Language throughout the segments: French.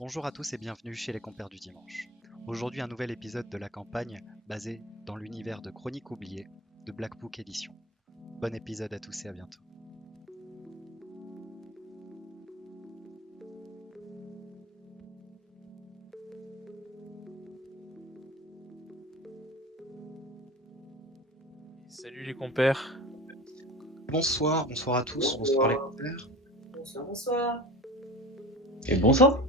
Bonjour à tous et bienvenue chez les Compères du Dimanche. Aujourd'hui, un nouvel épisode de la campagne basé dans l'univers de Chroniques oubliées de Black Book Edition. Bon épisode à tous et à bientôt. Salut les compères. Bonsoir à tous, bonsoir les compères. Bonsoir, bonsoir. Et bonsoir.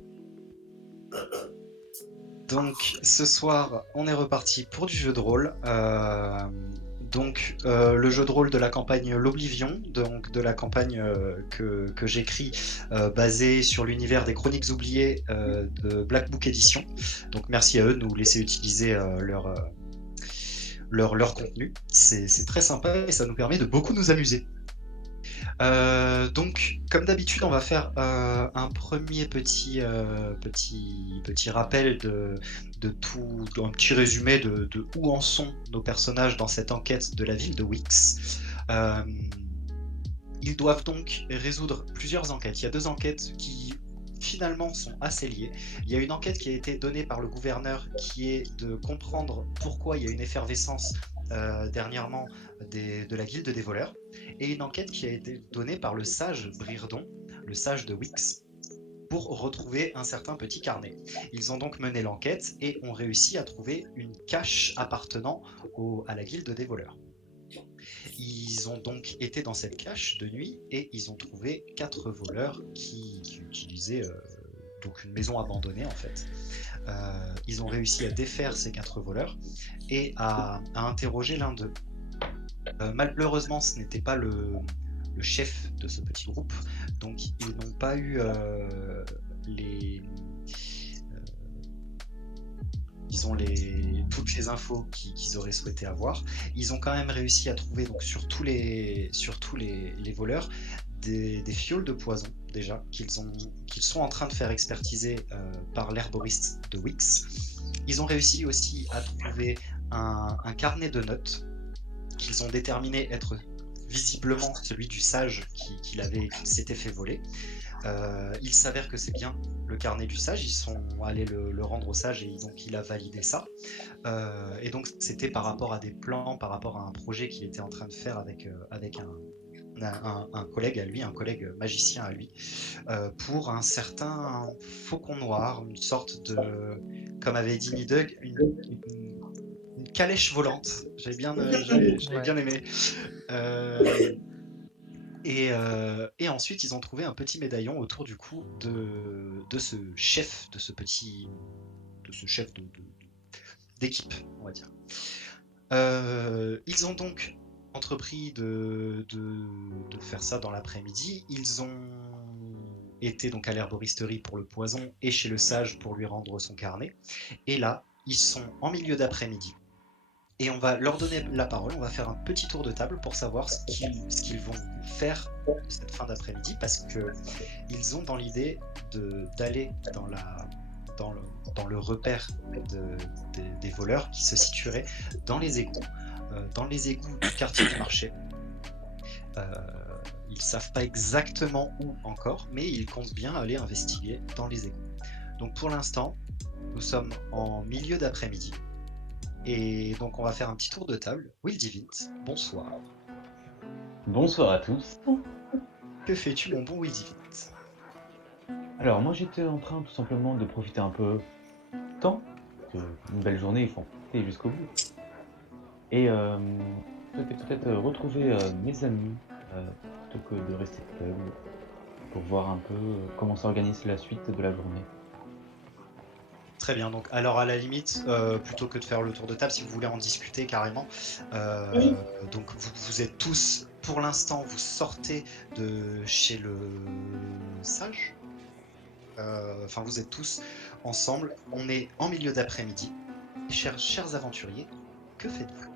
Donc ce soir, on est reparti pour du jeu de rôle. Le jeu de rôle de la campagne L'Oblivion, donc de la campagne que j'écris basée sur l'univers des Chroniques oubliées de Black Book Edition. Donc merci à eux de nous laisser utiliser leur contenu. C'est très sympa et ça nous permet de beaucoup nous amuser. Donc, comme d'habitude, on va faire un premier petit rappel de tout, un petit résumé de où en sont nos personnages dans cette enquête de la ville de Wix. Ils doivent donc résoudre plusieurs enquêtes. Il y a deux enquêtes qui finalement sont assez liées. Il y a une enquête qui a été donnée par le gouverneur qui est de comprendre pourquoi il y a une effervescence dernièrement de la guilde des voleurs, et une enquête qui a été donnée par le sage Brirdon, le sage de Wix, pour retrouver un certain petit carnet. Ils ont donc mené l'enquête et ont réussi à trouver une cache appartenant à la guilde des voleurs. Ils ont donc été dans cette cache de nuit et ils ont trouvé 4 voleurs qui utilisaient donc une maison abandonnée en fait. Ils ont réussi à défaire ces 4 voleurs et à interroger l'un d'eux. Malheureusement, ce n'était pas le chef de ce petit groupe, donc ils n'ont pas eu toutes les infos qu'ils auraient souhaité avoir. Ils ont quand même réussi à trouver donc, sur tous les voleurs des fioles de poison déjà qu'ils sont en train de faire expertiser par l'herboriste de Wix. Ils ont réussi aussi à trouver un carnet de notes qu'ils ont déterminé être visiblement celui du sage qu'il s'était fait voler. Il s'avère que c'est bien le carnet du sage, ils sont allés le rendre au sage et donc il a validé ça. Et donc c'était par rapport à des plans, par rapport à un projet qu'il était en train de faire avec un collègue à lui, un collègue magicien à lui, pour un certain faucon noir, une sorte de, comme avait dit Nidhugg, une calèche volante. J'avais bien aimé. Et ensuite, ils ont trouvé un petit médaillon autour du cou de ce chef, de ce chef d'équipe, on va dire. Ils ont donc entrepris de faire ça dans l'après-midi. Ils ont été donc à l'herboristerie pour le poison et chez le sage pour lui rendre son carnet. Et là, ils sont en milieu d'après-midi. Et on va leur donner la parole, on va faire un petit tour de table pour savoir ce qu'ils vont faire cette fin d'après-midi, parce qu'ils ont dans l'idée d'aller dans le repère des voleurs qui se situerait dans les égouts du quartier du marché. Ils savent pas exactement où encore, mais ils comptent bien aller investiguer dans les égouts. Donc pour l'instant, nous sommes en milieu d'après-midi. Et donc on va faire un petit tour de table. Will Divint, bonsoir. Bonsoir à tous. Que fais-tu, mon bon Will Divint? Alors moi j'étais en train tout simplement de profiter un peu du temps, parce que une belle journée il faut en profiter jusqu'au bout. Et je vais peut-être retrouver mes amis plutôt que de rester seul, pour voir un peu comment s'organise la suite de la journée. Très bien, donc alors à la limite, plutôt que de faire le tour de table, si vous voulez en discuter carrément, donc vous êtes tous, pour l'instant, vous sortez de chez le sage, enfin vous êtes tous ensemble, on est en milieu d'après-midi. Chers aventuriers, que faites-vous?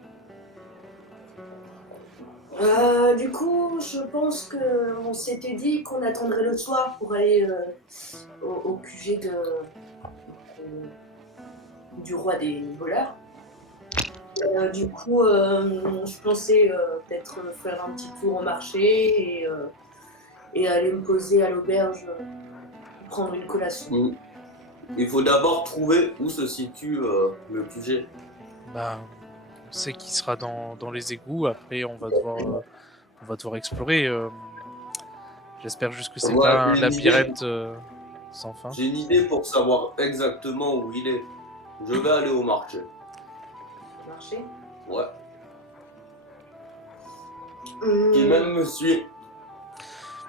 Du coup, je pense qu'on s'était dit qu'on attendrait le soir pour aller au QG du roi des voleurs. Du coup, je pensais peut-être faire un petit tour au marché et aller me poser à l'auberge, prendre une collation. Il faut d'abord trouver où se situe le QG. Bah, on sait qu'il sera dans les égouts. Après, on va devoir explorer. J'espère juste que c'est Ouais, pas un j'ai une labyrinthe sans fin. J'ai une idée pour savoir exactement où il est. Je vais aller au marché. Marché. Ouais. Qui même me suit.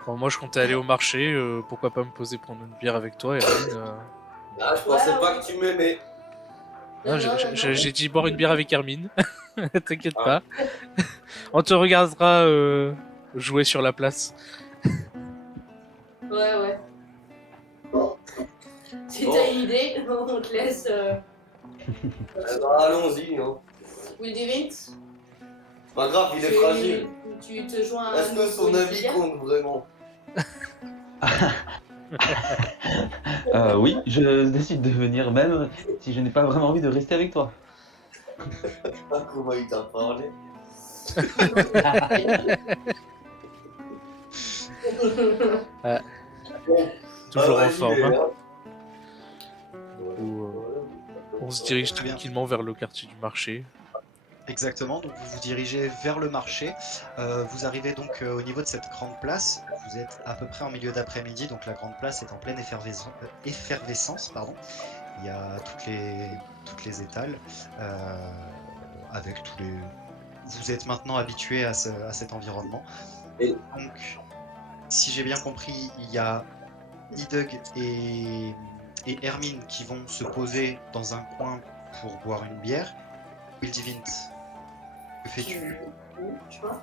Bon, moi, je comptais aller au marché. Pourquoi pas me poser prendre une bière avec toi, Hermine Ah, je pensais Ouais, pas ouais. que tu m'aimais. Non, j'ai dit boire une bière avec Hermine. T'inquiète Ah. pas. On te regardera jouer sur la place. Ouais, ouais. Si Bon. t'as une idée, on te laisse. Eh ben, allons-y. Hein. Will Divint, Pas grave, il est fragile. tu te joins à Est-ce que son avis compte vraiment? Oui, je décide de venir même si je n'ai pas vraiment envie de rester avec toi. Ah, comment il t'a parlé? Bon. Toujours en vas-y, forme. les Hein. gars. On se dirige Très bien. tranquillement vers le quartier du marché. Exactement, donc vous vous dirigez vers le marché. Vous arrivez donc au niveau de cette grande place. Vous êtes à peu près en milieu d'après-midi, donc la grande place est en pleine effervescence. Pardon. Il y a toutes les étals avec tous les. Vous êtes maintenant habitué à cet environnement. Et- Donc, si j'ai bien compris, il y a Nidhugg et Hermine qui vont se poser dans un coin pour boire une bière. Will Divint, que fais-tu? Tu vois.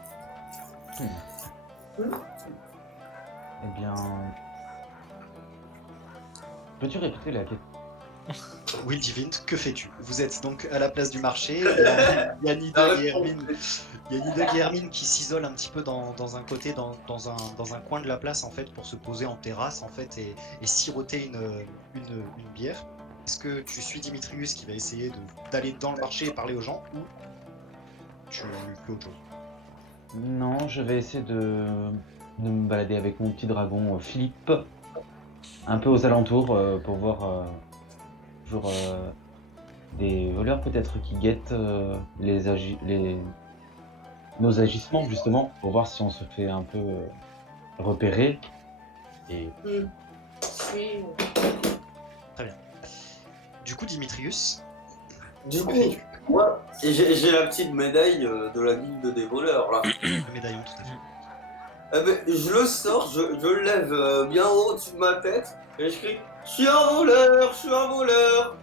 Eh bien... Peux-tu répéter la question? Will Divint, que fais-tu? Vous êtes donc à la place du marché. Il y a Nidhugg et Hermine. Il y a Nidhugg et Hermine qui s'isolent un petit peu dans un côté, dans un coin de la place en fait, pour se poser en terrasse en fait et siroter une bière. Est-ce que tu suis Dimitrius qui va essayer d'aller dans le marché et parler aux gens ou tu fais autre chose? Non, je vais essayer de me balader avec mon petit dragon Philippe, un peu aux alentours pour voir toujours des voleurs peut-être qui guettent nos agissements justement, pour voir si on se fait un peu repérer. Et Oui. Du coup, Dimitrius, Du que coup, fais-tu? moi, j'ai la petite médaille de la guilde des voleurs là. Le médaillon, tout à fait. Eh ben, je le sors, je le lève bien haut au-dessus de ma tête et je crie « Je suis un voleur, je suis un voleur !»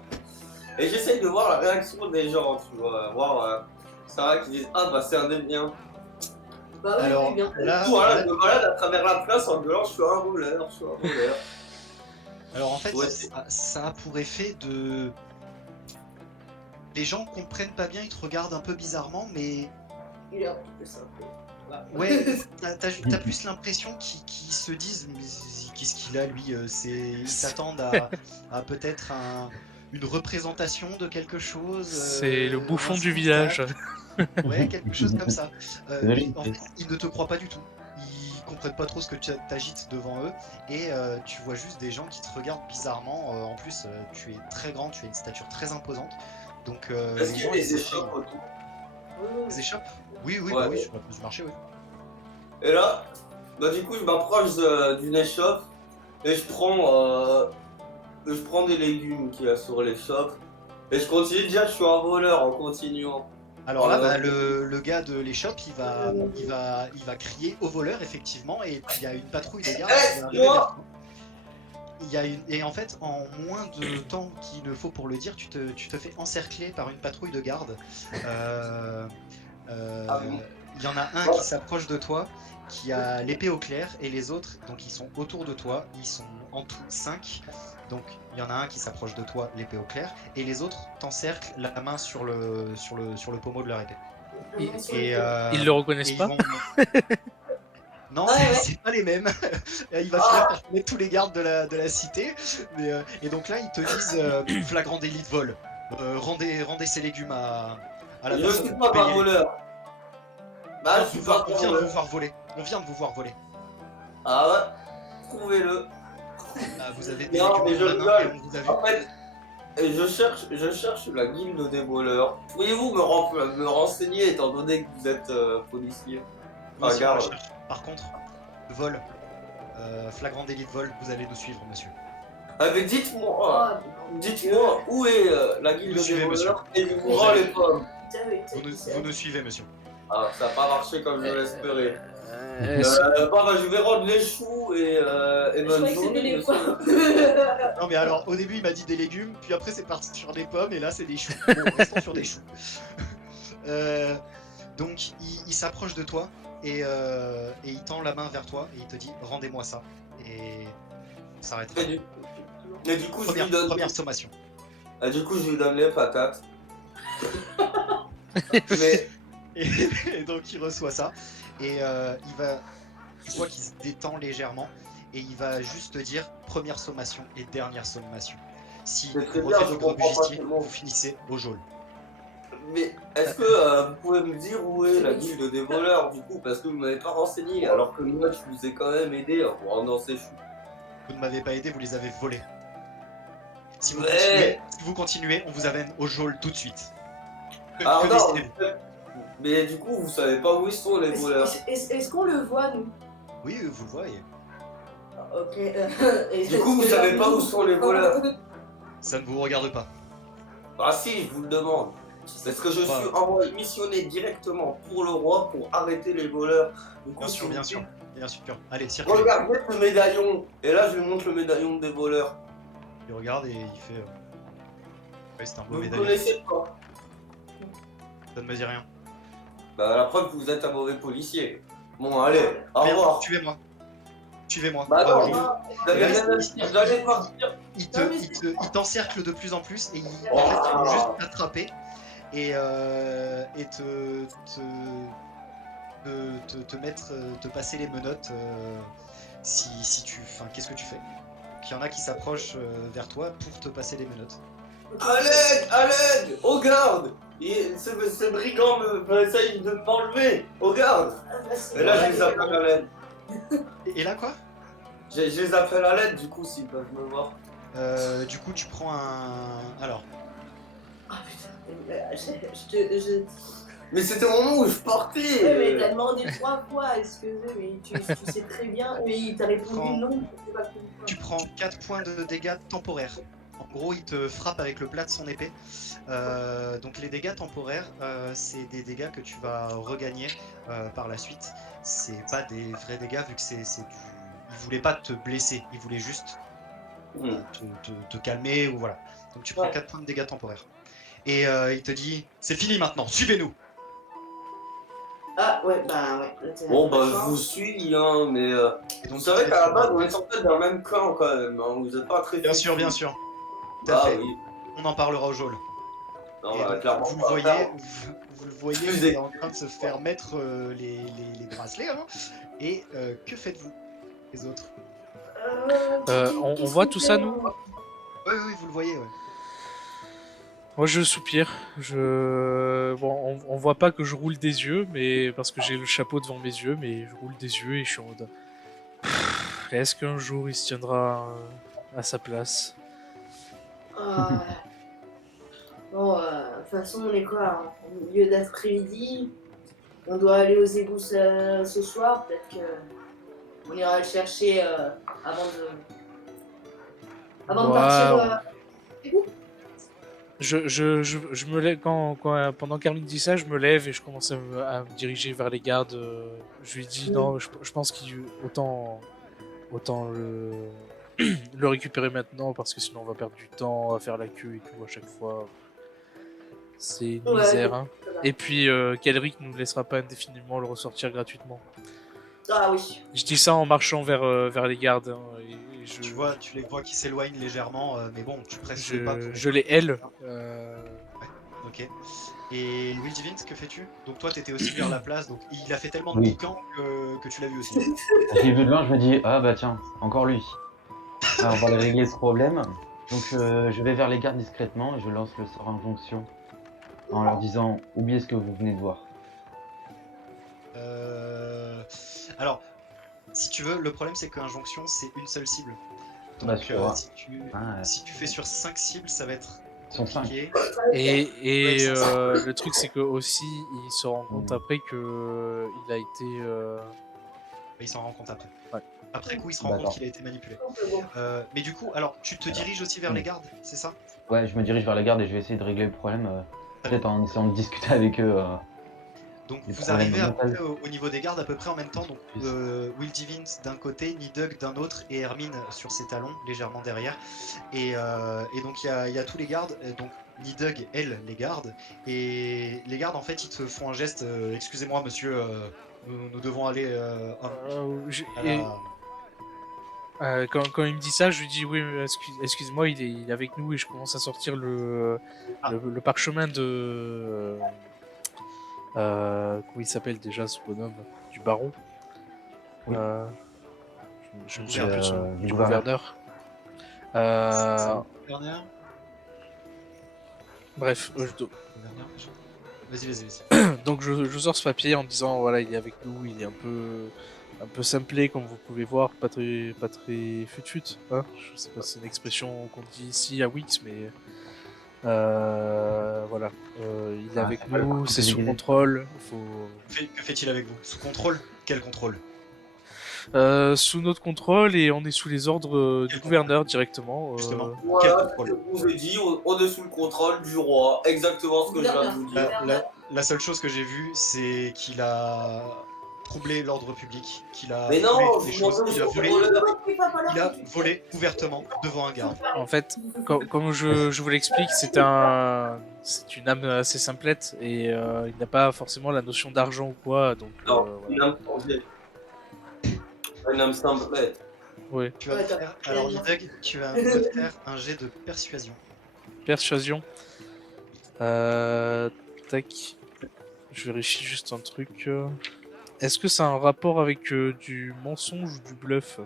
Et j'essaye de voir la réaction des gens, tu vois, voir Sarah qui disent « Ah bah c'est un des miens !» Bah oui, Alors oui, bien. là, Voilà, je me balade à travers la place en gueulant « Je suis un voleur, je suis un voleur !» alors en fait, Ouais. ça a pour effet de. Les gens comprennent pas bien, ils te regardent un peu bizarrement, mais Il est un petit peu simple. ouais, t'as plus l'impression qu'ils se disent mais qu'est-ce qu'il a lui, ils s'attendent à peut-être une représentation de quelque chose. C'est le bouffon un du spectacle. village. Ouais, quelque chose comme ça. Imagine. En fait, ils ne te croient pas du tout. Ils comprennent pas trop ce que tu agites devant eux et tu vois juste des gens qui te regardent bizarrement. En plus, tu es très grand, tu as une stature très imposante. Donc Est-ce les qu'il y gens a ils des essayent. échoppes autour? Des échoppes? Oui, oui, Ouais. bah oui, sur la place du marché, oui. Et là, bah du coup je m'approche d'une échoppe et je prends des légumes qu'il y a sur l'échoppe et je continue de dire je suis un voleur en continuant. Alors là, Ouais. bah, le gars de l'échoppe, il va crier au voleur, effectivement, et il y a une patrouille de gardes qui va arriver moi vers toi. Et en fait, en moins de temps qu'il ne faut pour le dire, tu te fais encercler par une patrouille de gardes. Ah oui. Il y en a un qui s'approche de toi, qui a l'épée au clair, et les autres, donc ils sont autour de toi, ils sont en tout 5. Donc il y en a un qui s'approche de toi, l'épée au clair, et les autres t'encerclent, la main sur le pommeau de leur épée. Ils le reconnaissent et ils pas vont- Non, Ouais, ouais. c'est pas les mêmes. Il va finir par connaître tous les gardes de la cité. Et donc là, ils te disent flagrant délit de vol. Rendez ces légumes à la Je personne. suis pas un voleur. Bah je suis pas un On vient de vous voleur. voir voler. On vient de vous voir voler. Ah ouais, trouvez-le. Bah, vous avez des Non, mais légumes je dans la main et rigole. on vous a vu. En fait, je cherche la guilde des voleurs. Pourriez-vous me renseigner étant donné que vous êtes policier? Bien sûr, garde. la recherche. Par contre, vol, flagrant délit de vol, vous allez nous suivre, monsieur. Ah, mais dites-moi où est la guilde Vous des suivez, voleurs et je vous Oui. rends les pommes. Vous nous suivez, monsieur. Ah, ça n'a pas marché comme je l'espérais. Est-ce- Bah, je vais rendre les choux et Je bonne croyais que c'était journée. les monsieur. points. Non mais alors, au début il m'a dit des légumes, puis après c'est parti sur des pommes, et là c'est des choux. Bon, restons sur des choux. Donc il s'approche de toi, et il tend la main vers toi, et il te dit, rendez-moi ça. Et on s'arrêtera. Et du coup, je lui donne. Première sommation. Du coup, je lui donne les patates. Mais Et donc il reçoit ça, et il voit qu'il se détend légèrement, et il va juste te dire première sommation et dernière sommation. Si C'est très vous bien, refaites je le comprends Grebustier, pas tellement. vous finissez au geôle. Mais est-ce que vous pouvez me dire où est la guilde des voleurs du coup? Parce que vous m'avez pas renseigné, alors que moi je vous ai quand même aidé en vous rendant ces choux. Vous ne m'avez pas aidé, vous les avez volés. Si Ouais. vous continuez, on vous amène au geôle tout de suite. Ah Que non, décidez-vous? mais du coup vous savez pas où ils sont les voleurs. Est-ce qu'on le voit, nous? Oui, vous le voyez. Ok. Du coup, vous savez pas où sont les voleurs. Ça ne vous regarde pas. Ah si, je vous le demande. Parce que je suis envoyé missionné directement pour le roi pour arrêter les voleurs. Du coup, Bien sûr, s'il bien vous sûr. plaît, Bien sûr. Allez, circulez. regardez le médaillon. Et là, je lui montre le médaillon des voleurs. Il regarde et il fait... Ouais, c'est un beau Vous ne médaillon. connaissez pas. Ça ne me dit rien. Bah, la preuve que vous êtes un mauvais policier. Bon, allez, au Bien, revoir. suivez-moi. Suivez-moi. Bah On va au non, geôle. vous avez rien à dire, j'allais partir. Il t'encercle de plus en plus, et Oh. en fait, ils vont juste t'attraper et te mettre, te passer les menottes si tu... Enfin, qu'est-ce que tu fais? Donc, il y en a qui s'approchent vers toi pour te passer les menottes. À l'aide, à l'aide, au garde. Ce brigand essaye de m'enlever, au garde. Et là, je les appelle à l'aide. Et là, quoi? Je les appelle à l'aide, du coup, s'ils peuvent me voir. Du coup, tu prends un... Alors, Ah putain, je Mais c'était au moment où je partais. Ouais, mais t'as demandé 3 fois, excusez, mais tu sais très bien. Mais il t'a répondu Prends- non. Je sais pas pourquoi. tu prends 4 points de dégâts temporaires. En gros, il te frappe avec le plat de son épée. Donc les dégâts temporaires, c'est des dégâts que tu vas regagner par la suite. C'est pas des vrais dégâts vu que c'est du... Il voulait pas te blesser, il voulait juste te calmer ou voilà. Donc tu prends Ouais. 4 points de dégâts temporaires. Et il te dit, c'est fini maintenant, suivez-nous. Ah ouais, bah ouais. Là, t'as Bon, bah, la je chance. vous suis, hein, mais. Et donc, Vous savez qu'à la base, on est sortis d'un même clan quand même, hein. Vous êtes pas très. Bien sûr, bien sûr. Tout à Ah fait. oui. On en parlera au geôle. Non, Et bah, donc, clairement. vous le pas. voyez, vous le voyez, Excusez. il est en train de se faire mettre les bracelets. Hein. Et que faites-vous, les autres? On Qu'est-ce voit qu'on tout fait, ça, nous? hein? Oui, vous le voyez. Ouais. Moi, je soupire. Bon, on voit pas que je roule des yeux, mais parce que j'ai le chapeau devant mes yeux, mais je roule des yeux et je suis en mode. Est-ce qu'un jour il se tiendra à sa place? Ah, bon, de toute façon, on est quoi? En milieu d'après-midi. On doit aller aux égouts ce soir. Peut-être que on ira le chercher avant de Ouais, partir. Égouts. Je me lève pendant qu'Armin dit ça, je me lève et je commence à me diriger vers les gardes. Je lui dis non, je pense qu'il autant le récupérer maintenant parce que sinon on va perdre du temps à faire la queue et tout à chaque fois. C'est une Ouais, misère. Hein. ça va. Et puis Kelric ne nous laissera pas indéfiniment le ressortir gratuitement. Ah oui. Je dis ça en marchant vers les gardes. Hein, et je, Tu les vois qui s'éloignent légèrement, mais bon, tu presses le pas. je les hèle. Ok. Et Will Divine, que fais-tu? Donc toi, t'étais aussi vers la place, donc il a fait tellement de Oui. boucans que tu l'as vu aussi. J'ai vu de loin, je me dis, ah bah tiens, encore lui. Ah, on va régler ce problème. Donc je vais vers les gardes discrètement et je lance le sort injonction en leur disant, oubliez ce que vous venez de voir. Alors, si tu veux, le problème c'est qu'injonction c'est une seule cible. Donc Bah, sûr, hein. si tu fais sur 5 cibles, ça va être Ils sont 5. compliqué. Et Ouais, c'est ça. le truc, c'est que aussi, il se rend compte après que il a été. Mais il s'en rend compte après. Ouais. Après coup, il se rend compte D'accord. qu'il a été manipulé. Bon. Mais du coup, alors, tu te diriges aussi vers les gardes, c'est ça? Ouais, je me dirige vers la garde et je vais essayer de régler le problème. Peut-être en essayant de discuter avec eux. Donc Les vous problèmes arrivez à peu mentaux. près au niveau des gardes à peu près en même temps. Donc Oui. Will Divins d'un côté, Nidhugg d'un autre et Hermine sur ses talons, légèrement derrière. Et donc il y a tous les gardes. Donc Nidhugg, elle, les garde. Et les gardes en fait ils te font un geste. Excusez-moi monsieur, nous devons aller à la... Quand il me dit ça, je lui dis oui, mais excuse-moi, il est avec nous et je commence à sortir Ah. le parchemin de. Comment il s'appelle déjà ce bonhomme? Du baron. Oui. Je me Du souviens plus son gouverneur. du Du gouverneur. Gouverneur. Bref, Gouverneur. Vas-y. donc je sors ce papier en disant voilà, il est avec nous, il est un peu simplé comme vous pouvez voir, pas très fut-fut, hein. Je sais pas si c'est une expression qu'on dit ici à Wix, mais voilà, il est avec c'est pas le nous, coup c'est de sous déguiser. contrôle, Que fait-il avec vous? Sous contrôle? Quel contrôle? sous notre contrôle et on est sous les ordres Quel du gouverneur directement. Justement. Quel Voilà, contrôle? je vous ai dit, on est sous le contrôle du roi. Exactement ce que je viens de vous dire. La seule chose que j'ai vue, c'est qu'il a troublé l'ordre public, qu'il a Mais fait non, des je choses, vous il a volé, Il il a volé ouvertement devant un garde. En fait, comme je vous l'explique, c'est une âme assez simplette et il n'a pas forcément la notion d'argent ou quoi, donc Non, voilà. une âme changée. Une âme simple. Ouais. Tu vas me faire, alors Nidhugg, tu vas me faire un jet de persuasion. Persuasion. Tac. Je vérifie juste un truc. Est-ce que ça a un rapport avec du mensonge ou du bluff?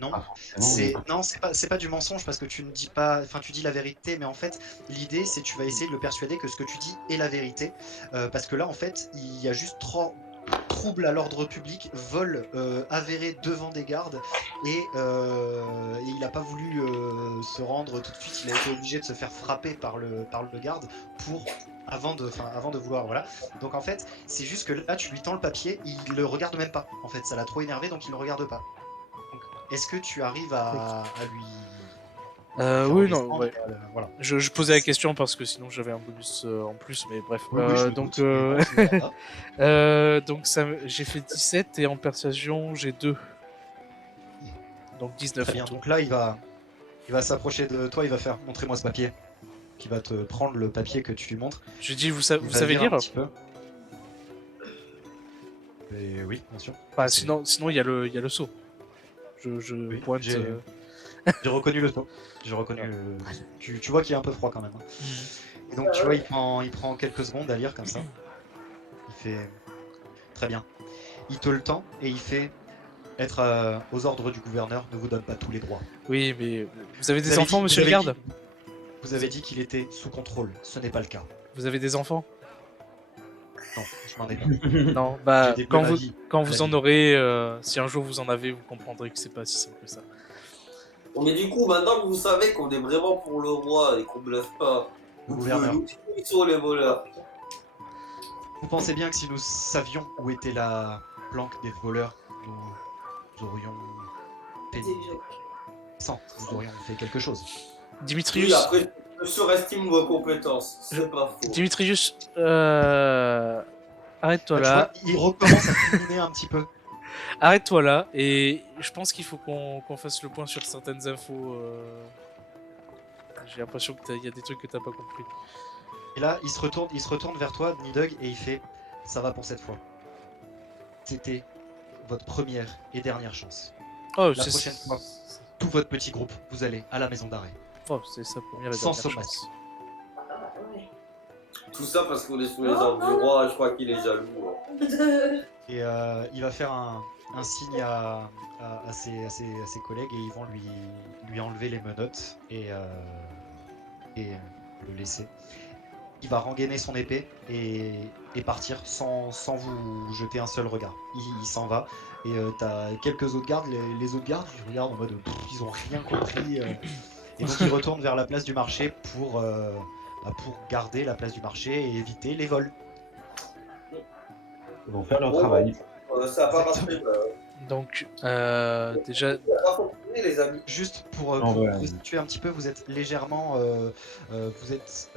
Non. Ah, forcément. Non, c'est pas du mensonge parce que tu ne dis pas, enfin tu dis la vérité, mais en fait l'idée c'est tu vas essayer de le persuader que ce que tu dis est la vérité, parce que là en fait il y a juste trop trouble à l'ordre public, vol avéré devant des gardes et il n'a pas voulu se rendre tout de suite, il a été obligé de se faire frapper par le garde pour avant de vouloir, voilà. Donc en fait c'est juste que là tu lui tends le papier, il le regarde même pas, en fait ça l'a trop énervé donc il le regarde pas. Est-ce que tu arrives à lui faire Oui, non, redescendre, ouais. voilà. Je posais la question parce que sinon j'avais un bonus en plus, mais bref. Oui, je me donc, doute, mais bon, c'est pas grave. donc j'ai fait 17 et en persuasion j'ai 2. Donc 19 Très bien. en tout. Donc là, il va s'approcher de toi, il va faire montrez-moi ce papier. Qui va te prendre le papier que tu lui montres. Je dis vous Il savez va lire? un petit peu. Et oui, bien sûr. Enfin, sinon il y a le sceau. Je Oui, pointe. j'ai reconnu le ton. J'ai reconnu le... tu vois qu'il est un peu froid quand même. Hein. Et donc tu vois, il prend quelques secondes à lire comme ça. Il fait très bien. Il te le tend et il fait être aux ordres du gouverneur ne vous donne pas tous les droits. Oui, mais vous avez des avez enfants, dit- monsieur vous le avez garde? Vous avez dit qu'il était sous contrôle. Ce n'est pas le cas. Vous avez des enfants? Non, je m'en ai pas. Non, bah J'ai des bleus à vie. quand vous à en vie. aurez, si un jour vous en avez, vous comprendrez que c'est pas si simple que ça. Mais du coup, maintenant que vous savez qu'on est vraiment pour le roi et qu'on bluffe pas, Le vous pouvez gouverneur. nous tuer sur les voleurs. Vous pensez bien que si nous savions où était la planque des voleurs, nous aurions fait nous aurions fait quelque chose. Dimitrius, Oui, après, je surestime vos compétences. C'est pas faux. Dimitrius, arrête-toi Tu là, vois, il recommence à fulminer un petit peu. arrête-toi là, et je pense qu'il faut qu'on fasse le point sur certaines infos. J'ai l'impression qu'il y a des trucs que t'as pas compris. Et là, il se retourne vers toi, Nidhugg, et il fait ça va pour cette fois. C'était votre première et dernière chance. Oh, La prochaine fois, tout votre petit groupe, vous allez à la maison d'arrêt. Oh, c'est sa première et Sans dernière sommation. chance. Ouais. Tout ça parce qu'on est sous les ordres du roi et je crois qu'il est jaloux. Hein. Et il va faire un signe à ses collègues et ils vont lui enlever les menottes et le laisser. il va rengainer son épée et partir sans vous jeter un seul regard. Il s'en va. Et t'as quelques autres gardes, les autres gardes, ils regardent en mode ils ont rien compris. Et donc ils retournent vers la place du marché pour garder la place du marché et éviter les vols. Ils vont faire leur Bon, travail. Ça a pas marché. Exactement. Donc, déjà, Ça a pas fonctionné, les amis. Juste pour Non, ouais. vous situer un petit peu, vous êtes légèrement, vous êtes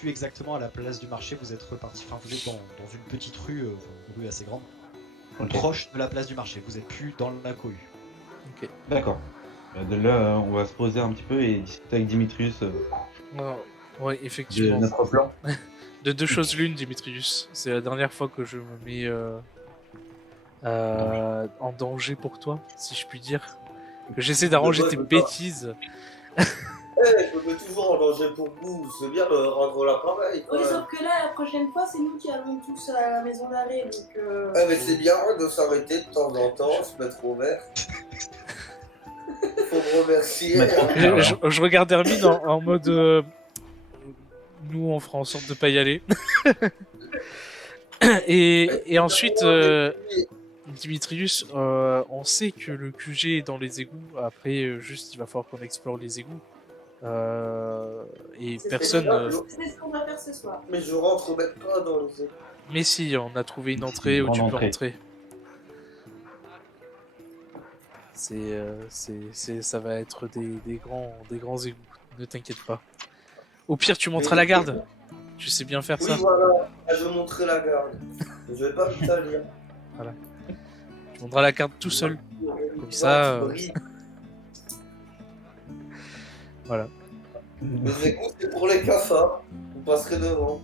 plus exactement à la place du marché, vous êtes reparti, enfin vous êtes dans une petite rue, une rue assez grande, Ok. proche de la place du marché, vous êtes plus dans la cohue. ok. D'accord. De là, on va se poser un petit peu et discuter avec Dimitrius Ouais, de effectivement. notre plan. De deux choses l'une, Dimitrius. C'est la dernière fois que je me mets en danger pour toi, si je puis dire. Que j'essaie d'arranger tes bêtises. Je me mets toujours en danger pour vous. C'est bien de rendre l'appareil. Oui, sauf que là, la prochaine fois, c'est nous qui allons tous à la maison d'arrêt, donc... Mais c'est bien de s'arrêter de temps en temps, se mettre au vert. Faut me remercier. Je regarde Hermine en mode... nous, on fera en sorte de pas y aller. et ensuite... Dimitrius, on sait que le QG est dans les égouts. Après, juste, il va falloir qu'on explore les égouts. Et C'est personne. C'est ce qu'on va faire ce soir. Mais je rentre même pas dans les égouts. Mais si, on a trouvé une C'est entrée une où tu grande peux entrée. rentrer. Ça va être des grands égouts. Ne t'inquiète pas. Au pire, tu montres à la garde. Tu sais bien faire Oui, ça. voilà. Je vais montrer la garde. Je vais pas me salir. Tu monteras la carte tout seul. Comme ça, voilà. Les égouts, c'est pour les cafards. Vous passerez devant.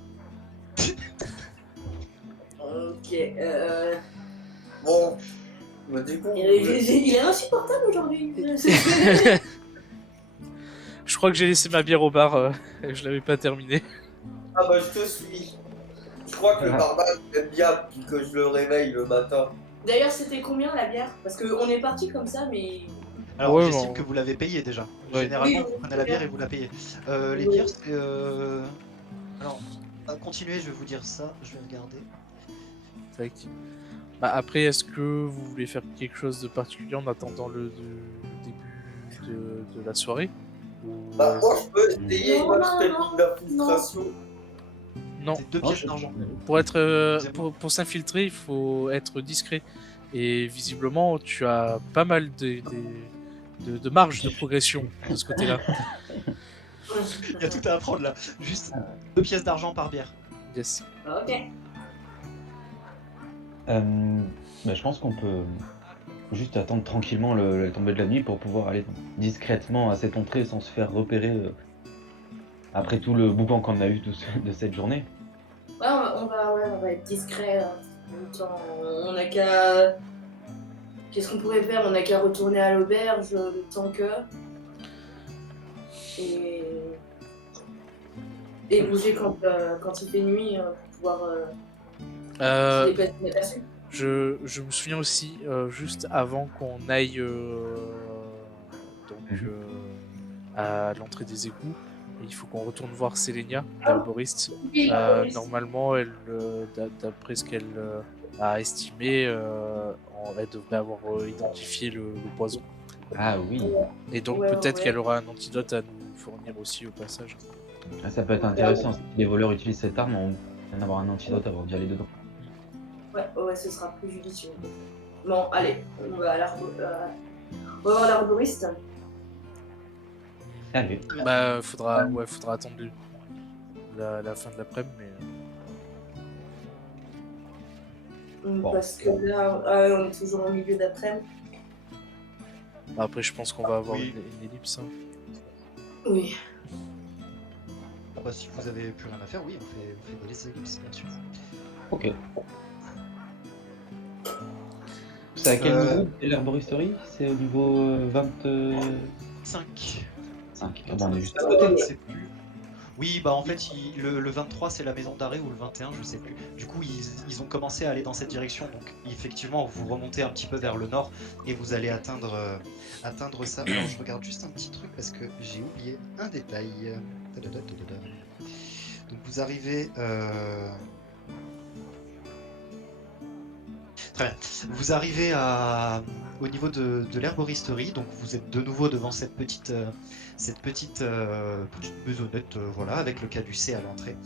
Ok, Bon. Mais du coup. il est insupportable aujourd'hui. Je crois que j'ai laissé ma bière au bar. Et je l'avais pas terminée. Ah bah je te suis. Je crois que le barbare aime bien que je le réveille le matin. D'ailleurs, c'était combien la bière? Parce qu'on est parti comme ça, mais... Alors Ouais, j'estime bon. que vous l'avez payé déjà. Ouais. Généralement, Oui, vous prenez la bière et vous la payez. Les Oui. bières, c'est... Alors, à continuer, je vais vous dire ça, je vais regarder. Tac. Bah, après, est-ce que vous voulez faire quelque chose de particulier en attendant le début de la soirée Ou- Bah moi je peux essayer Non, une non, technique d'infiltration. Non, C'est 2 Non, pièces d'argent. pour être Excusez-moi. pour s'infiltrer, il faut être discret. Et visiblement, tu as pas mal de marge de progression de ce côté-là. Il y a tout à apprendre là. Juste 2 pièces d'argent par bière. Yes. Ok. Bah, je pense qu'on peut juste attendre tranquillement la tombée de la nuit pour pouvoir aller discrètement à cette entrée sans se faire repérer après tout le boucan qu'on a eu de cette journée. Ouais, on va être discret. En même temps, on a qu'à... Qu'est-ce qu'on pourrait faire? On n'a qu'à retourner à l'auberge le temps que... Et bouger quand il fait nuit pour pouvoir se déplacer inaperçu. Je me souviens aussi, juste avant qu'on aille à l'entrée des égouts, il faut qu'on retourne voir Sélénia, l'herboriste. Normalement, elle, d'après ce qu'elle a estimé, elle devrait avoir identifié le poison. Ah oui, Et donc Ouais, peut-être ouais. qu'elle aura un antidote à nous fournir aussi au passage. ah, ça peut être intéressant. Si les voleurs utilisent cette arme, on va en avoir un antidote avant d'y aller dedans. Ouais, ce sera plus judicieux. Bon, allez, on va on va voir l'arboriste. Allez, Bah faudra attendre la fin de l'après-midi, mais Bon. Parce que là, on est toujours au milieu d'après-midi. après je pense qu'on va avoir Oui. une ellipse. Hein. Oui. Bah, si vous avez plus rien à faire, oui, on fait des laissés ellipses, bien sûr. ok. C'est à quel niveau de l'herboristerie? C'est au niveau 25. 5. Ah bah, on est juste à Je côté. sais plus. Oui, bah en fait, le 23 c'est la maison d'arrêt ou le 21, je sais plus. Du coup, ils ont commencé à aller dans cette direction, donc effectivement, vous remontez un petit peu vers le nord et vous allez atteindre ça. Alors, je regarde juste un petit truc parce que j'ai oublié un détail. Donc vous arrivez. Très bien. Vous arrivez au niveau de l'herboristerie, donc vous êtes de nouveau devant cette petite maisonnette, voilà, avec le caducée à l'entrée.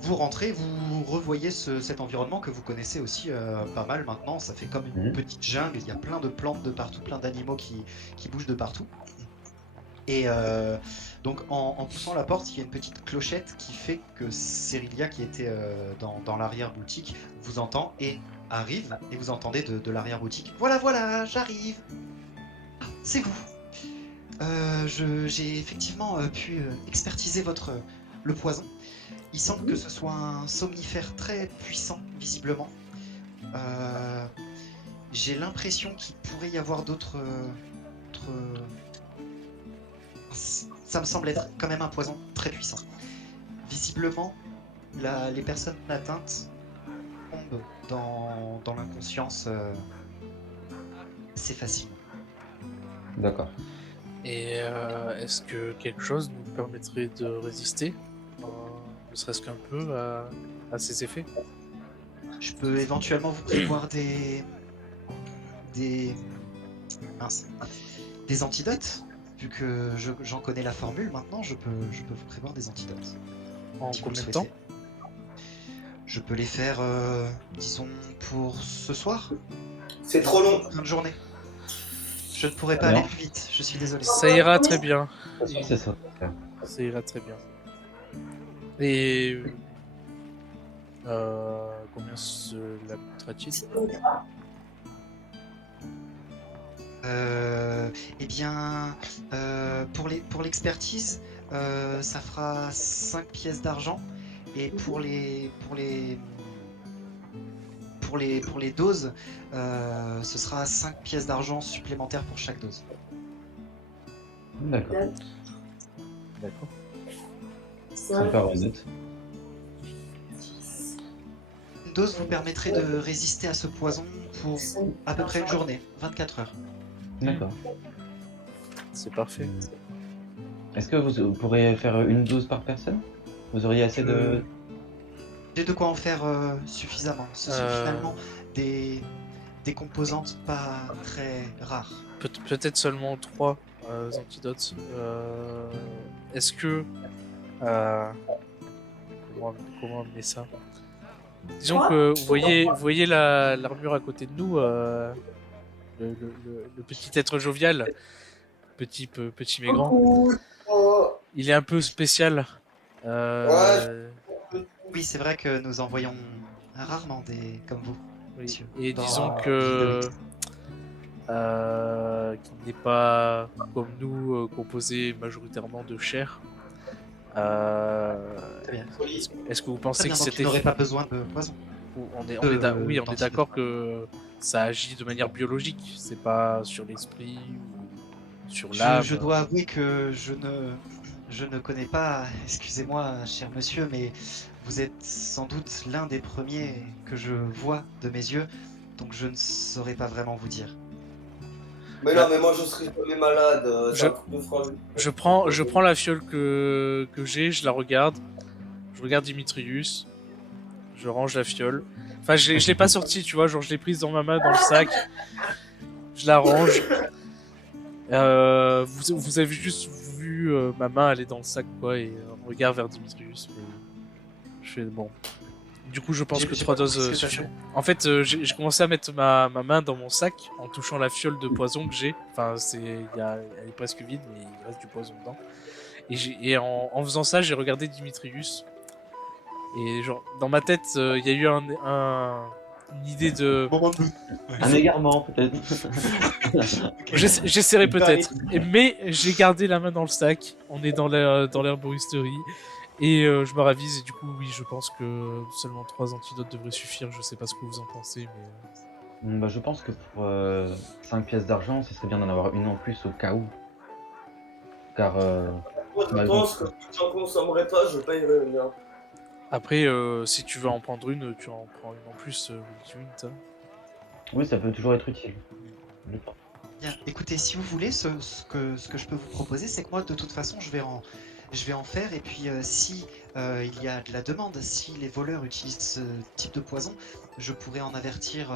Vous rentrez, vous revoyez cet environnement que vous connaissez aussi pas mal maintenant. Ça fait comme une petite jungle, il y a plein de plantes de partout, plein d'animaux qui bougent de partout. Et donc en poussant la porte, il y a une petite clochette qui fait que Cérilia, qui était dans l'arrière-boutique, vous entend et arrive, et vous entendez de l'arrière-boutique. Voilà, j'arrive. Ah, c'est vous. J'ai effectivement pu expertiser le poison. Il semble que ce soit un somnifère très puissant, visiblement. J'ai l'impression qu'il pourrait y avoir d'autres... Ça me semble être quand même un poison très puissant. Visiblement, les personnes atteintes tombent dans l'inconscience assez facilement. D'accord. Et est-ce que quelque chose nous permettrait de résister, ne serait-ce qu'un peu, à ces effets? Je peux éventuellement vous prévoir des antidotes. Vu que j'en connais la formule maintenant, je peux vous prévoir des antidotes. En Si vous le combien de temps? souhaitez. Je peux les faire, disons, pour ce soir, C'est trop long. fin de journée. Je ne pourrais pas Non. aller plus vite, je suis désolé. Ça ira très bien. C'est ça. Ça ira très bien. Et combien cela coûtera-t-il? Eh bien, pour l'expertise, ça fera 5 pièces d'argent. Et pour les doses, ce sera 5 pièces d'argent supplémentaires pour chaque dose. D'accord. D'accord. Ça me fait reset. Une dose vous permettrait de résister à ce poison pour à peu près une journée, 24 heures. D'accord. C'est parfait. Est-ce que vous pourrez faire une dose par personne? Vous auriez assez de... J'ai de quoi en faire suffisamment. Ce sont finalement des composantes pas très rares. Peut-être seulement 3 antidotes. Est-ce que... comment amener ça? Disons que vous voyez l'armure à côté de nous, le petit être jovial, petit mais grand. Il est un peu spécial. Oui, c'est vrai que nous en voyons rarement des comme vous. Oui. Monsieur. Et Dans disons la que ville qu'il n'est pas comme nous composé majoritairement de chair. Très bien. Est-ce que vous Très pensez bien, que donc c'était... tu n'aurais pas besoin de poison. On est d'antidote. d'accord que ça agit de manière biologique, c'est pas sur l'esprit ou sur l'âme. Je dois avouer que je ne connais pas, excusez-moi cher monsieur, mais vous êtes sans doute l'un des premiers que je vois de mes yeux, donc je ne saurais pas vraiment vous dire. Mais non, mais moi je serais jamais malade. C'est un truc de fragile. Je prends la fiole que j'ai, je la regarde. Je regarde Dimitrius. Je range la fiole. Enfin, je l'ai pas sortie, tu vois, genre je l'ai prise dans ma main, dans le sac. Je la range. Vous avez juste vu ma main aller dans le sac, quoi, et on regarde vers Dimitrius. Mais je fais bon. Du coup, je pense J'ai- que j'ai 3 pas compris doses ce que t'as suffiront. fait. En fait, j'ai commencé à mettre ma main dans mon sac en touchant la fiole de poison que j'ai. Enfin, elle est presque vide, mais il reste du poison dedans. Et en faisant ça, j'ai regardé Dimitrius. Et genre, dans ma tête, il y a eu une idée de... Moment de doute. Un égarement, peut-être. J'essaierai peut-être. Mais j'ai gardé la main dans le sac. On est dans l'herboristerie. Et je me ravise. Et du coup, oui, je pense que seulement 3 antidotes devraient suffire. Je sais pas ce que vous en pensez, mais... Bah, je pense que pour 5 pièces d'argent, ce serait bien d'en avoir une en plus au cas où. Car Moi je pense que si j'en consommerais pas, je payerais bien. Après, si tu veux en prendre une, tu en prends une en plus, Wind. oui, ça peut toujours être utile. Bien, écoutez, si vous voulez, ce que je peux vous proposer, c'est que moi, de toute façon, je vais en faire. Et puis, si il y a de la demande. Si les voleurs utilisent ce type de poison, je pourrais en avertir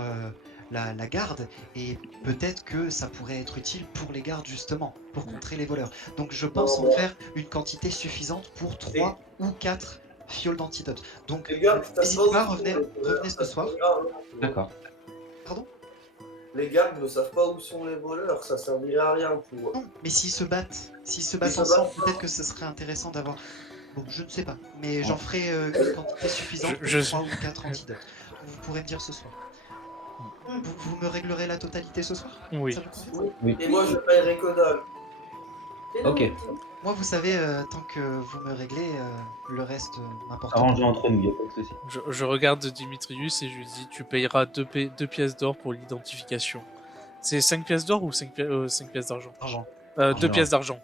la garde et peut-être que ça pourrait être utile pour les gardes justement, pour contrer les voleurs. Donc je pense en faire une quantité suffisante pour 3 ou 4 fioles d'antidote. Donc Les gars, n'hésitez pas, revenez ce soir. D'accord. Pardon? Les gardes ne savent pas où sont les voleurs, ça servirait à rien pour eux. Non, mais s'ils se battent se ensemble, battent. peut-être que ce serait intéressant d'avoir. Bon, je ne sais pas, mais j'en ferai une quantité suffisante pour Je- 3 ou 4 antidotes. Vous pourrez me dire ce soir. Vous me réglerez la totalité ce soir? Oui. Ça vous convient? Oui. Et moi, je paierai que dalle. Mais non, Ok. mais- Moi, vous savez, tant que vous me réglez, le reste m'importe pas. Arrangez entre nous, il n'y a pas de souci. Je regarde Dimitrius et je lui dis tu payeras 2 pièces d'or pour l'identification. C'est 5 pièces d'or ou 5 pièces d'argent Argent. 2 Argent. pièces d'argent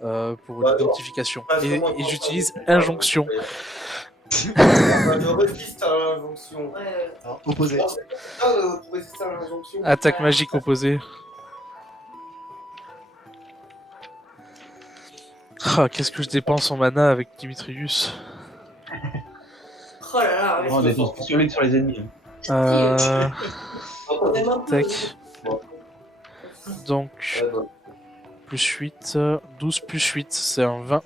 pour Bah, l'identification. Ah, Et comment- j'utilise injonction. Bah, je résiste à l'injonction. Ouais, Alors, opposé. Pour résister à l'injonction. Attaque magique opposée. Ah, qu'est-ce que je dépense en mana avec Dimitrius. Oh là là, ouais, On je dépense sens. sur les ennemis. Tac. Donc, Ouais, bah. plus 8, 12 plus 8, c'est un 20.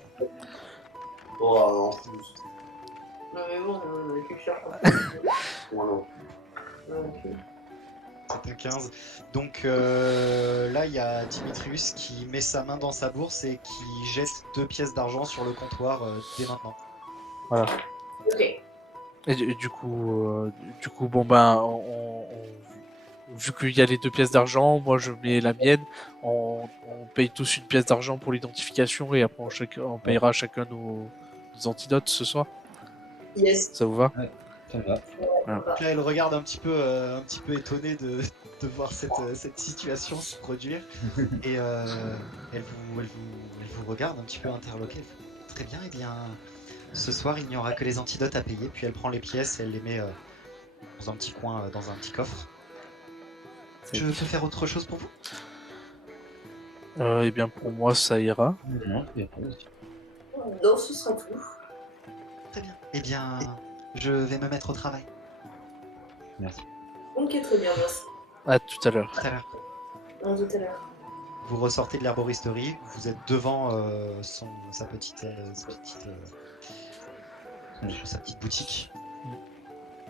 Oh, en plus. Non mais bon, tu cherches. Moi, non. C'est un 15. Donc là, il y a Dimitrius qui met sa main dans sa bourse et qui jette 2 pièces d'argent sur le comptoir dès maintenant. Ok. Et du coup, bon ben, vu qu'il y a les 2 pièces d'argent, moi je mets la mienne, on paye tous une pièce d'argent pour l'identification et après on payera chacun nos antidotes ce soir. Yes. Ça vous va? Ça me va. Donc là, elle regarde un petit peu étonnée de voir cette situation se produire. Et elle vous regarde un petit peu interloquée. Elle fait, très bien, eh bien, ce soir, il n'y aura que les antidotes à payer. Puis elle prend les pièces et elle les met dans un petit coin, dans un petit coffre. Je peux faire autre chose pour vous? Eh bien pour moi ça ira. Non, il n'y a pas de souci. Non, ce sera tout. Très bien. Eh bien, je vais me mettre au travail. Merci. Ok, très bien, merci. À tout à l'heure. Tout à l'heure. À tout à l'heure. Vous ressortez de l'herboristerie, vous êtes devant sa petite boutique.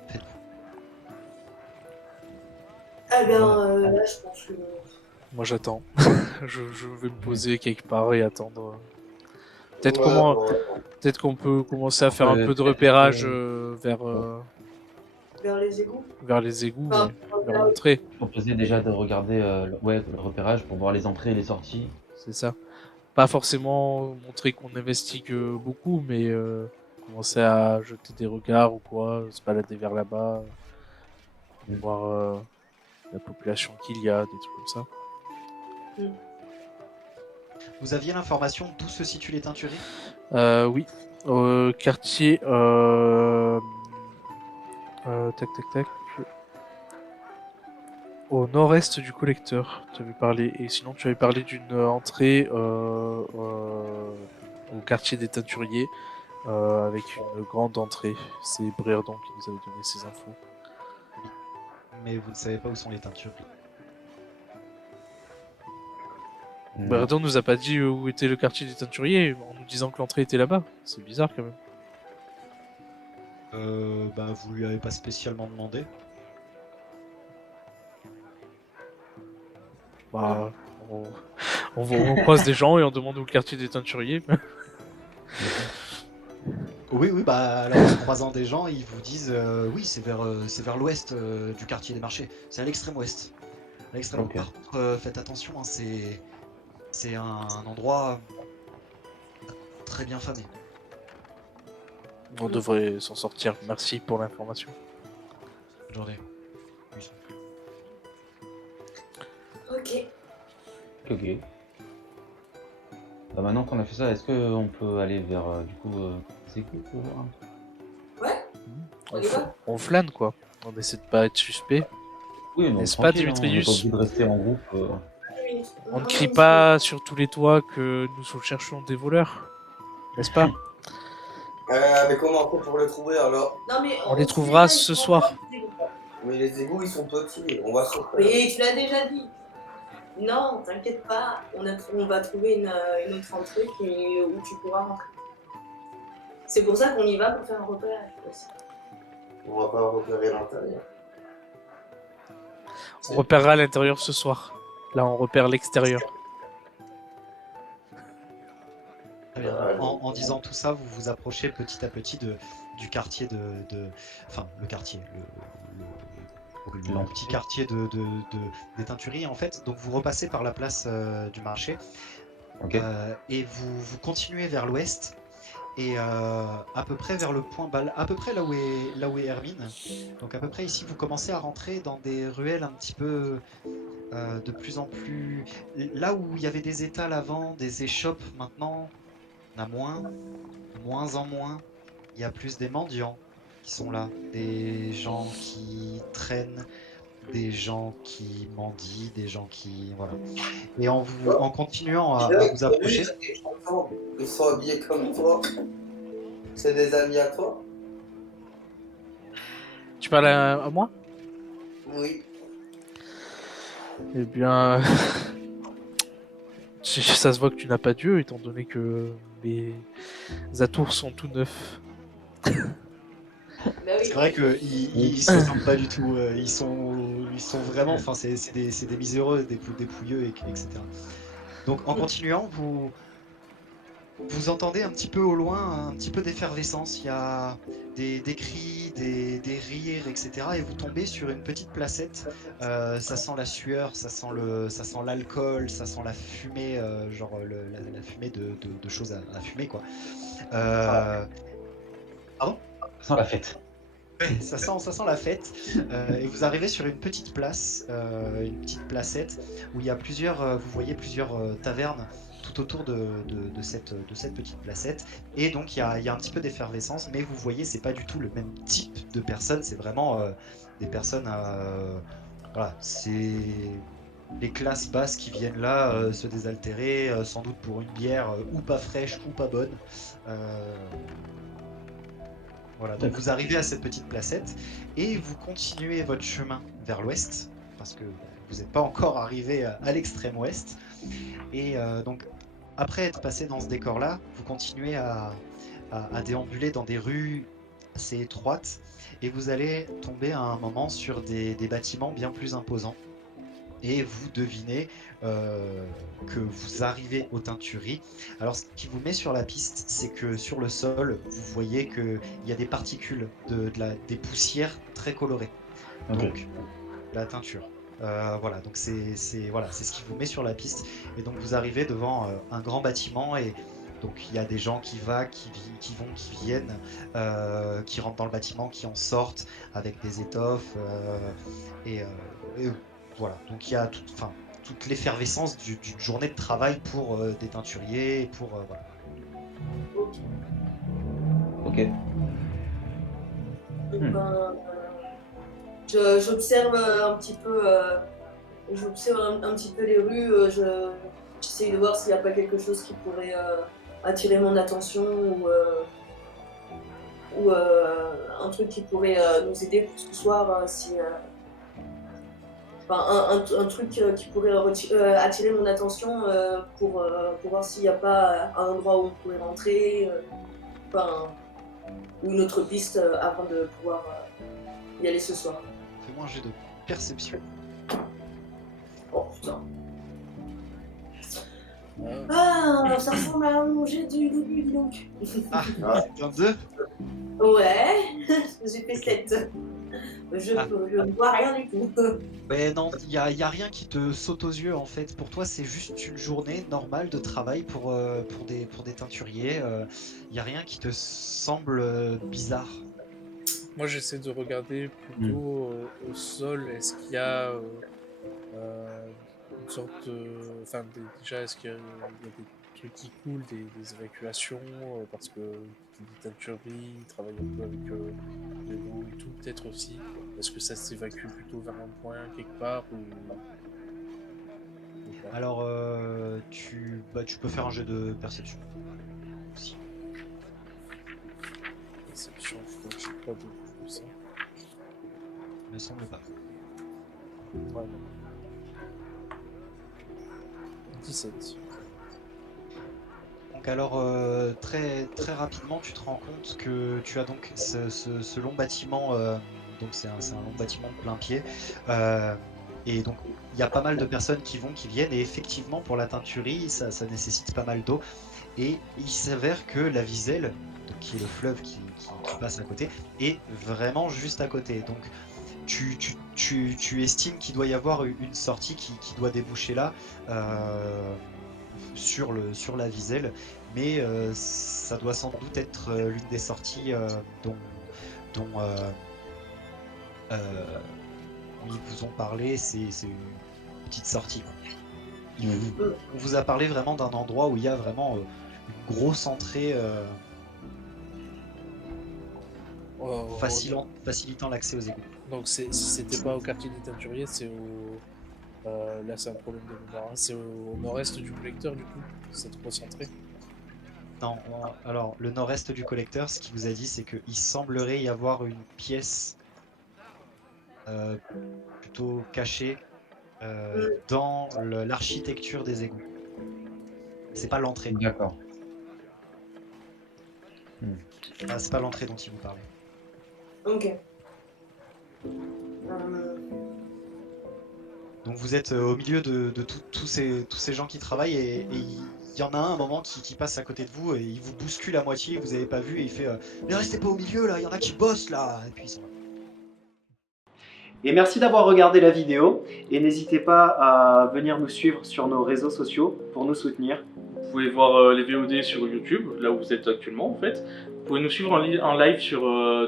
Faites-vous. Eh bien, là, je pense que. Moi j'attends. je vais me poser quelque part et attendre. Peut-être Ouais, peut-être qu'on peut commencer à faire un peu de peut-être, repérage Vers les égouts. vers les égouts, Enfin, vers l'entrée. Je proposais déjà de regarder le repérage pour voir les entrées et les sorties. C'est ça. Pas forcément montrer qu'on investigue beaucoup, mais commencer à jeter des regards ou quoi, se balader vers là-bas, voir la population qu'il y a, des trucs comme ça. Vous aviez l'information d'où se situent les teintureries? Oui, quartier. Tac tac tac. Au nord-est du collecteur, tu avais parlé. Et sinon, tu avais parlé d'une entrée au quartier des teinturiers avec une grande entrée. C'est Breredon qui nous avait donné ces infos. Mais vous ne savez pas où sont les teintureries. Breredon nous a pas dit où était le quartier des teinturiers en nous disant que l'entrée était là-bas. C'est bizarre quand même. Bah, vous lui avez pas spécialement demandé. Bah, on croise des gens et on demande où le quartier des teinturiers. Oui, bah alors en croisant des gens, ils vous disent oui, c'est vers l'ouest du quartier des marchés. C'est à l'extrême ouest. À l'extrême Ok. Par contre, faites attention, hein, c'est un endroit très bien famé. On devrait s'en sortir. Merci pour l'information. Bonne journée. Ok. Ok. Bah, maintenant qu'on a fait ça, est-ce qu'on peut aller vers du coup c'est cool pour voir un peu On y va? On flâne quoi. On essaie de pas être suspect. Oui, non, N'est-ce pas, tranquille, hein, Dimitrius? on est pas obligé de rester en groupe. On ne crie pas sur tous les toits que nous cherchons des voleurs. N'est-ce pas? Mais comment on fait pour les trouver alors? Non, mais On les trouvera ce soir. Mais les égouts ils sont petits, on va se faire. Mais tu l'as déjà dit. Non, t'inquiète pas, on va trouver une autre entrée où tu pourras rentrer. C'est pour ça qu'on y va pour faire un repérage aussi. On va pas repérer l'intérieur. On repérera l'intérieur ce soir. Là, on repère l'extérieur. Très bien. En disant tout ça, vous vous approchez petit à petit du quartier enfin, le quartier, le petit quartier des teintureries en fait. Donc vous repassez par la place du marché Ok. et vous continuez vers l'ouest et à peu près vers le point Bal, à peu près là où est Hermine. Donc à peu près ici, vous commencez à rentrer dans des ruelles un petit peu de plus en plus. Là où il y avait des étals avant, des échoppes maintenant, il y en a moins en moins. Il y a plus des mendiants qui sont là, des gens qui traînent, des gens qui mendient, des gens qui voilà. Et en continuant à vous approcher, Ils sont habillés comme toi. C'est des amis à toi? Tu parles à moi? Oui. Eh bien, ça se voit que tu n'as pas Dieu, étant donné que mes atours sont tout neufs. Bah oui. c'est vrai qu'ils se ressemblent pas du tout. Ils sont vraiment, enfin c'est des miséreux, des pouilleux, etc. Donc en continuant, vous entendez un petit peu au loin un petit peu d'effervescence. Il y a des cris, des rires, etc. Et vous tombez sur une petite placette. Ça sent la sueur, ça sent l'alcool, ça sent la fumée, genre la fumée de choses à fumer, quoi. Pardon? Ça sent la fête. Ouais, ça sent la fête. Et vous arrivez sur une petite place, une petite placette, où il y a vous voyez plusieurs tavernes tout autour de cette petite placette. Et donc il y a un petit peu d'effervescence, mais vous voyez, c'est pas du tout le même type de personnes, c'est vraiment des personnes, voilà, c'est les classes basses qui viennent là se désaltérer, sans doute pour une bière ou pas fraîche ou pas bonne. Voilà, donc vous arrivez à cette petite placette et vous continuez votre chemin vers l'ouest, parce que vous n'êtes pas encore arrivé à l'extrême ouest. Et donc, après être passé dans ce décor-là, vous continuez à déambuler dans des rues assez étroites et vous allez tomber à un moment sur des bâtiments bien plus imposants. Et vous devinez que vous arrivez aux teintureries. Alors ce qui vous met sur la piste, c'est que sur le sol, vous voyez qu'il y a des particules, des poussières très colorées. Ok. Donc la teinture. Voilà, donc c'est ce qui vous met sur la piste. Et donc vous arrivez devant un grand bâtiment et donc il y a des gens qui vont, qui viennent, qui rentrent dans le bâtiment, qui en sortent avec des étoffes et voilà. Donc il y a toute l'effervescence d'une journée de travail pour des teinturiers, et pour voilà. Ok. Ok. Ben, j'observe un petit peu, un petit peu les rues. J'essaye de voir s'il n'y a pas quelque chose qui pourrait attirer mon attention ou un truc qui pourrait nous aider pour ce soir. Enfin, un truc qui pourrait attirer mon attention pour voir s'il n'y a pas un endroit où on pourrait rentrer, ou une autre piste avant de pouvoir y aller ce soir. Fais-moi un jet de perception. Oh putain. Ah, ça ressemble à mon jet du début, dis donc. Ah, c'est un 2. Ouais, j'ai fait 7. Je ne vois rien du tout. Mais non, il y a rien qui te saute aux yeux en fait. Pour toi, c'est juste une journée normale de travail pour des teinturiers. Il y a rien qui te semble bizarre. Moi, j'essaie de regarder plutôt au sol. Est-ce qu'il y a une sorte de... Enfin, déjà, est-ce qu'il y a des trucs qui coulent, des évacuations parce que des teintureries, ils travaillent un peu avec de l'eau et tout, peut-être aussi. Est-ce que ça s'évacue plutôt vers un point quelque part ou pas? Alors, tu peux faire un jet de perception. Aussi. Perception, je crois que j'ai pas beaucoup de ça. Il me semble pas. Ouais, non. 17. Donc alors très très rapidement tu te rends compte que tu as donc ce long bâtiment, donc c'est un long bâtiment de plein pied, et donc il y a pas mal de personnes qui viennent et effectivement pour la teinturerie ça nécessite pas mal d'eau et il s'avère que la Viselle, donc, qui est le fleuve qui passe à côté, est vraiment juste à côté. Donc tu estimes qu'il doit y avoir une sortie qui doit déboucher là. Sur la Viselle, mais ça doit sans doute être l'une des sorties dont ils vous ont parlé. C'est une petite sortie, quoi. On vous a parlé vraiment d'un endroit où il y a vraiment une grosse entrée facilitant l'accès aux égouts. Donc c'était pas au quartier des teinturiers, c'est au... là c'est un problème de mémoire, hein. C'est au nord-est du collecteur du coup, cette grosse entrée. Non, alors le nord-est du collecteur, ce qu'il vous a dit, c'est qu'il semblerait y avoir une pièce plutôt cachée dans l'architecture des égouts. C'est pas l'entrée. D'accord. Ah, c'est pas l'entrée dont il vous parlait. Ok. Donc vous êtes au milieu de tous ces gens qui travaillent et il y en a un moment qui passe à côté de vous et il vous bouscule à moitié, vous avez pas vu et il fait mais restez pas au milieu là, il y en a qui bossent là, et puis ils sont là. Et merci d'avoir regardé la vidéo et n'hésitez pas à venir nous suivre sur nos réseaux sociaux pour nous soutenir. Vous pouvez voir les VOD sur YouTube, là où vous êtes actuellement en fait. Vous pouvez nous suivre en live sur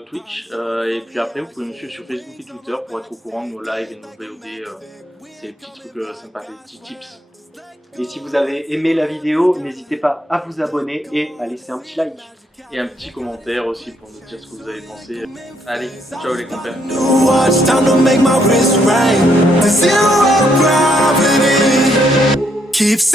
Twitch et puis après vous pouvez nous suivre sur Facebook et Twitter pour être au courant de nos lives et de nos VOD. C'est des petits trucs sympas, des petits tips. Et si vous avez aimé la vidéo, n'hésitez pas à vous abonner et à laisser un petit like. Et un petit commentaire aussi pour nous dire ce que vous avez pensé. Allez, ciao les compères. Watch, time to make my wrist ring. The zero gravity keeps